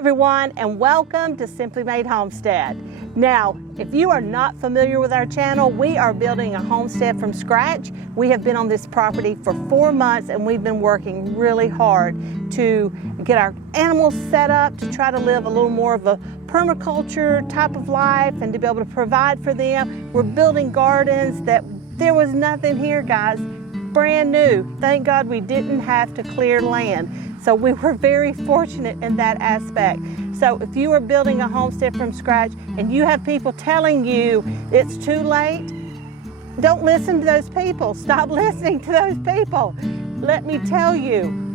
everyone, and welcome to Simply Made Homestead. Now, if you are not familiar with our channel, we are building a homestead from scratch. We have been on this property for 4 months and we've been working really hard to get our animals set up to try to live a little more of a permaculture type of life and to be able to provide for them. We're building gardens that there was nothing here, guys. Brand new. Thank God we didn't have to clear land. So we were very fortunate in that aspect. So if you are building a homestead from scratch and you have people telling you it's too late, don't listen to those people. Stop listening to those people. Let me tell you,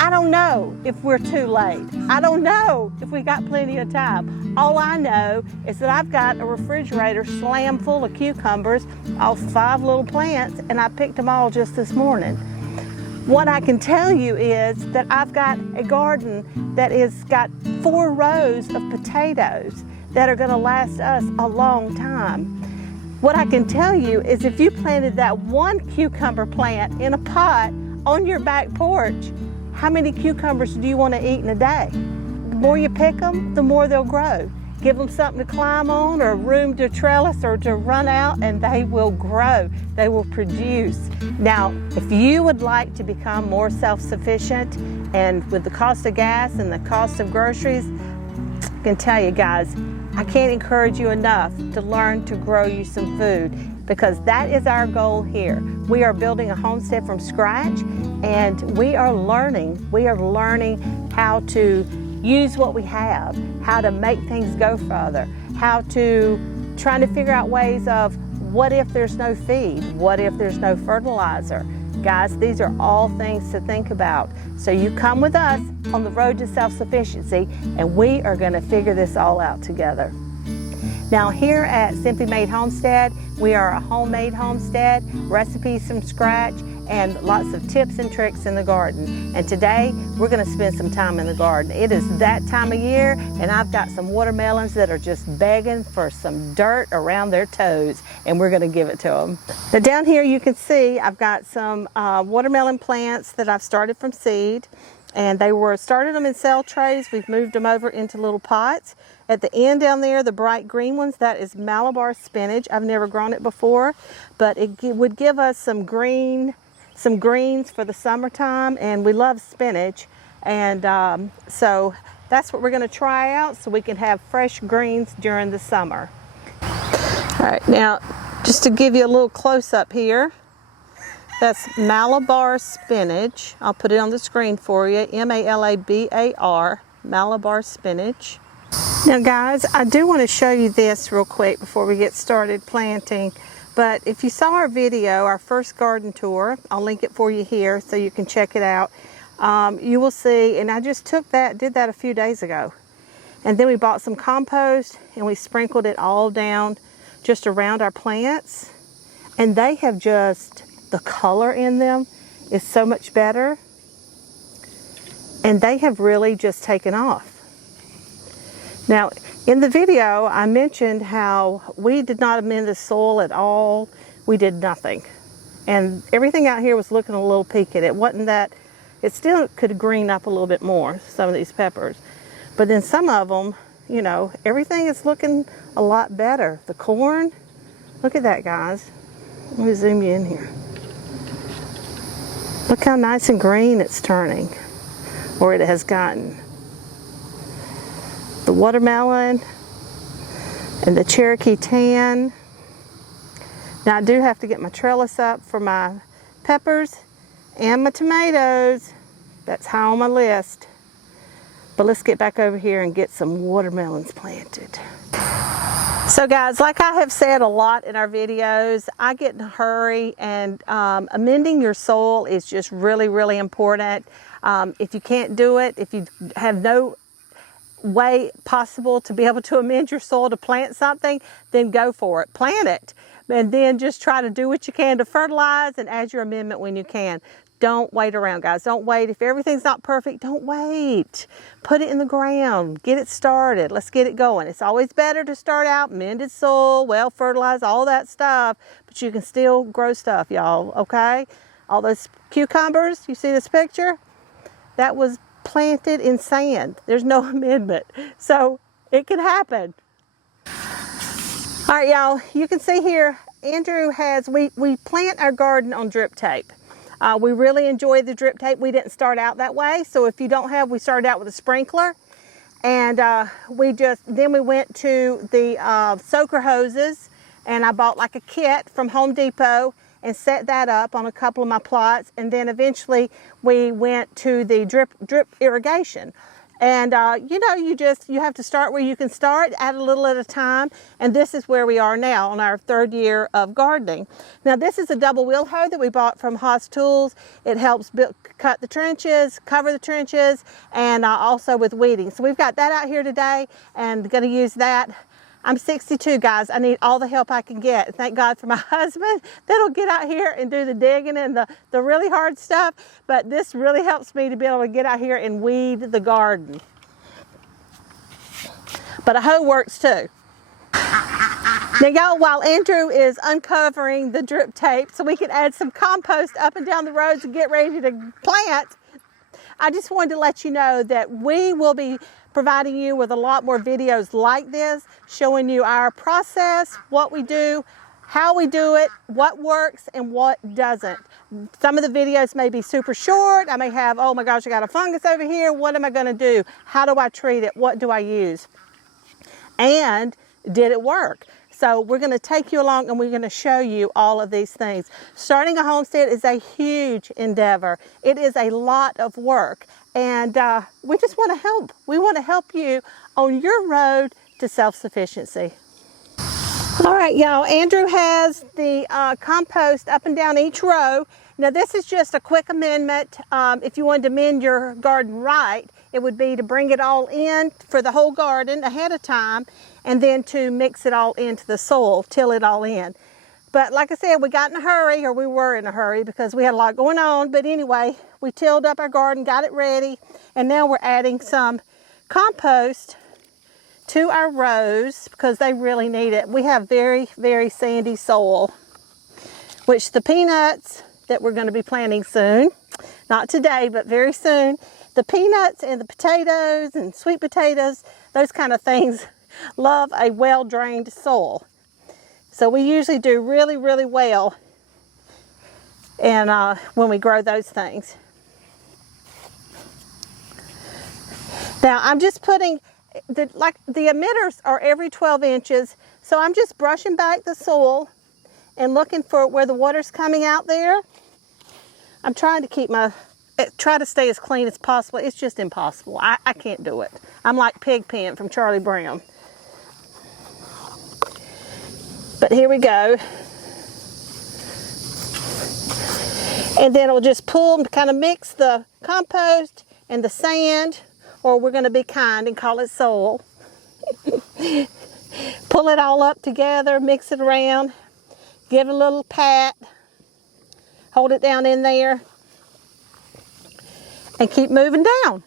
I don't know if we're too late. I don't know if we got plenty of time. All I know is that I've got a refrigerator slam full of cucumbers off 5 little plants, and I picked them all just this morning. What I can tell you is that I've got a garden that has got 4 rows of potatoes that are gonna last us a long time. What I can tell you is if you planted that 1 cucumber plant in a pot on your back porch, how many cucumbers do you want to eat in a day? The more you pick them, the more they'll grow. Give them something to climb on or room to trellis or to run out, and they will grow. They will produce. Now, if you would like to become more self-sufficient, and with the cost of gas and the cost of groceries, I can tell you guys, I can't encourage you enough to learn to grow you some food, because that is our goal here. We are building a homestead from scratch, and we are learning how to use what we have, how to make things go further, trying to figure out ways of what if there's no feed, what if there's no fertilizer. Guys, these are all things to think about. So you come with us on the road to self-sufficiency, and we are gonna figure this all out together. Now here at Simply Made Homestead, we are a homemade homestead, recipes from scratch, and lots of tips and tricks in the garden. And today, we're gonna spend some time in the garden. It is that time of year, and I've got some watermelons that are just begging for some dirt around their toes, and we're gonna give it to them. Now down here you can see I've got some watermelon plants that I've started from seed, and started them in cell trays. We've moved them over into little pots. At the end down there, the bright green ones, that is Malabar spinach. I've never grown it before, but it would give us some greens for the summertime, and we love spinach, and so that's what we're going to try out so we can have fresh greens during the summer. All right, now just to give you a little close-up here, that's Malabar spinach. I'll put it on the screen for you. M-A-L-A-B-A-R, Malabar spinach. Now guys, I do want to show you this real quick before we get started planting. But if you saw our video, our first garden tour, I'll link it for you here so you can check it out. You will see, and I just did that a few days ago. And then we bought some compost and we sprinkled it all down just around our plants. And they have the color in them is so much better. And they have really just taken off. Now, in the video, I mentioned how we did not amend the soil at all. We did nothing. And everything out here was looking a little peaked. It still could green up a little bit more, some of these peppers. But then some of them, you know, everything is looking a lot better. The corn, look at that, guys. Let me zoom you in here. Look how nice and green it's turning, or it has gotten. The watermelon and the Cherokee tan. Now I do have to get my trellis up for my peppers and my tomatoes. That's high on my list. But let's get back over here and get some watermelons planted. So guys, like I have said a lot in our videos, I get in a hurry, and amending your soil is just really, really important. If you can't do it, if you have no way possible to be able to amend your soil to plant something, then go for it. Plant it, and then just try to do what you can to fertilize and add your amendment when you can. Don't wait around, guys. Don't wait. If everything's not perfect, don't wait. Put it in the ground. Get it started. Let's get it going. It's always better to start out amended soil, well fertilized, all that stuff, but you can still grow stuff, y'all, okay? All those cucumbers, you see this picture? That was planted in sand. There's no amendment. So it can happen. All right, y'all, you can see here, Andrew has, we plant our garden on drip tape. We really enjoy the drip tape. We didn't start out that way. So if you don't have, we started out with a sprinkler. And then we went to the soaker hoses, and I bought like a kit from Home Depot and set that up on a couple of my plots. And then eventually we went to the drip irrigation. And you know, you have to start where you can start, add a little at a time. And this is where we are now on our 3rd year of gardening. Now this is a double wheel hoe that we bought from Haas Tools. It helps cut the trenches, cover the trenches, and also with weeding. So we've got that out here today and gonna use that. I'm 62, guys. I need all the help I can get. Thank God for my husband that'll get out here and do the digging and the really hard stuff. But this really helps me to be able to get out here and weed the garden. But a hoe works too. Now y'all, while Andrew is uncovering the drip tape so we can add some compost up and down the roads and get ready to plant, I just wanted to let you know that we will be providing you with a lot more videos like this, showing you our process, what we do, how we do it, what works and what doesn't. Some of the videos may be super short. I may have, oh my gosh, I got a fungus over here. What am I gonna do? How do I treat it? What do I use? And did it work? So we're going to take you along and we're going to show you all of these things. Starting a homestead is a huge endeavor. It is a lot of work. And we just want to help. We want to help you on your road to self-sufficiency. All right, y'all. Andrew has the compost up and down each row. Now this is just a quick amendment. If you wanted to mend your garden right, it would be to bring it all in for the whole garden ahead of time and then to mix it all into the soil, till it all in. But like I said, we got in a hurry, or we were in a hurry because we had a lot going on. But anyway, we tilled up our garden, got it ready, and now we're adding some compost to our rows because they really need it. We have very, very sandy soil, which the peanuts that we're going to be planting soon, not today, but very soon, the peanuts and the potatoes and sweet potatoes, those kind of things, love a well-drained soil. So we usually do really, really well and when we grow those things. Now I'm just putting, the emitters are every 12 inches, so I'm just brushing back the soil and looking for where the water's coming out there. I'm trying to keep try to stay as clean as possible. It's just impossible. I can't do it. I'm like Pigpen from Charlie Brown. But here we go. And then I'll just pull and kind of mix the compost and the sand, or we're going to be kind and call it soil. Pull it all up together, mix it around, give it a little pat, hold it down in there, and keep moving down.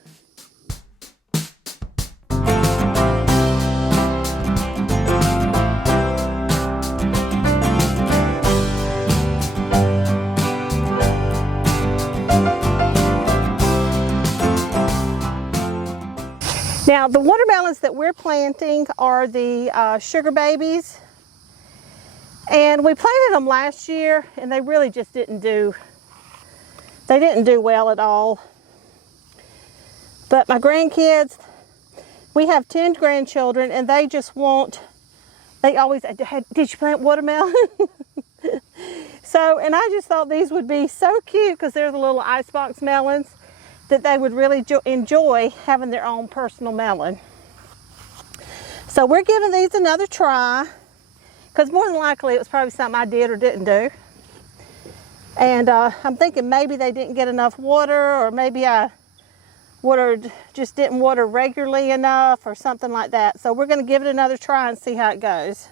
Now the watermelons that we're planting are the sugar babies, and we planted them last year and they really just didn't do well at all. But my grandkids, we have 10 grandchildren, and they just want, they always, did you plant watermelon? So, and I just thought these would be so cute because they're the little icebox melons that they would really enjoy having their own personal melon. So we're giving these another try because more than likely it was probably something I did or didn't do. And I'm thinking maybe they didn't get enough water, or maybe I just didn't water regularly enough or something like that. So we're going to give it another try and see how it goes.